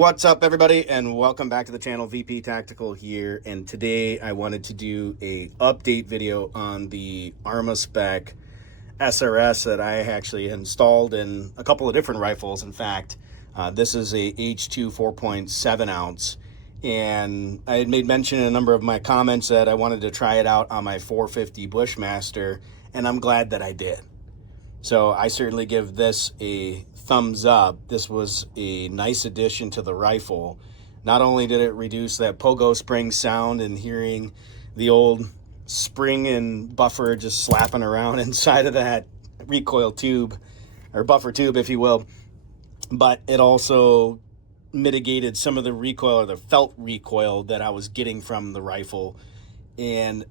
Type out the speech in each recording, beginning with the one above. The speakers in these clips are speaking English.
What's up, everybody, and welcome back to the channel. VP Tactical here, and today I wanted to do a update video on the Armaspec SRS that I actually installed in a couple of different rifles. In fact, this is a H2 4.7 ounce, and I had made mention in a number of my comments that I wanted to try it out on my 450 Bushmaster, and I'm glad that I did. So I certainly give this a thumbs up. This was a nice addition to the rifle. Not only did it reduce that pogo spring sound and hearing the old spring and buffer just slapping around inside of that recoil tube, or buffer tube, if you will, but it also mitigated some of the recoil, or the felt recoil, that I was getting from the rifle. And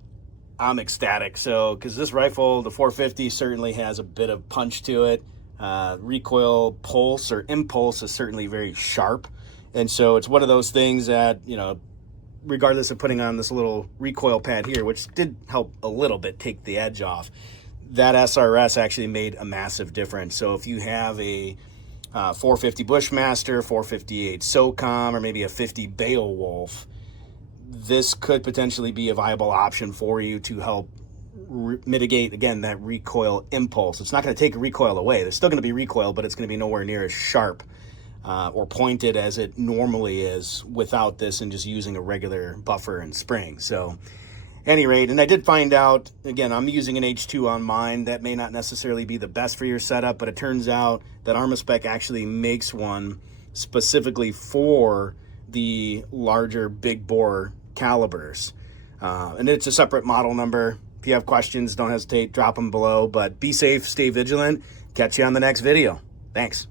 I'm ecstatic. So, because this rifle, the 450, certainly has a bit of punch to it. Recoil pulse or impulse is certainly very sharp. And so it's one of those things that, you know, regardless of putting on this little recoil pad here, which did help a little bit take the edge off, that SRS actually made a massive difference. So if you have a 450 Bushmaster, 458 SOCOM, or maybe a 50 Beowulf, this could potentially be a viable option for you to help mitigate, again, that recoil impulse. It's not going to take recoil away. There's still going to be recoil, but it's going to be nowhere near as sharp or pointed as it normally is without this and just using a regular buffer and spring. So, at any rate, and I did find out, again, I'm using an H2 on mine. That may not necessarily be the best for your setup, but it turns out that Armaspec actually makes one specifically for the larger big bore calibers, and it's a separate model number. If you have questions, don't hesitate, drop them below. But be safe, stay vigilant. Catch you on the next video. Thanks.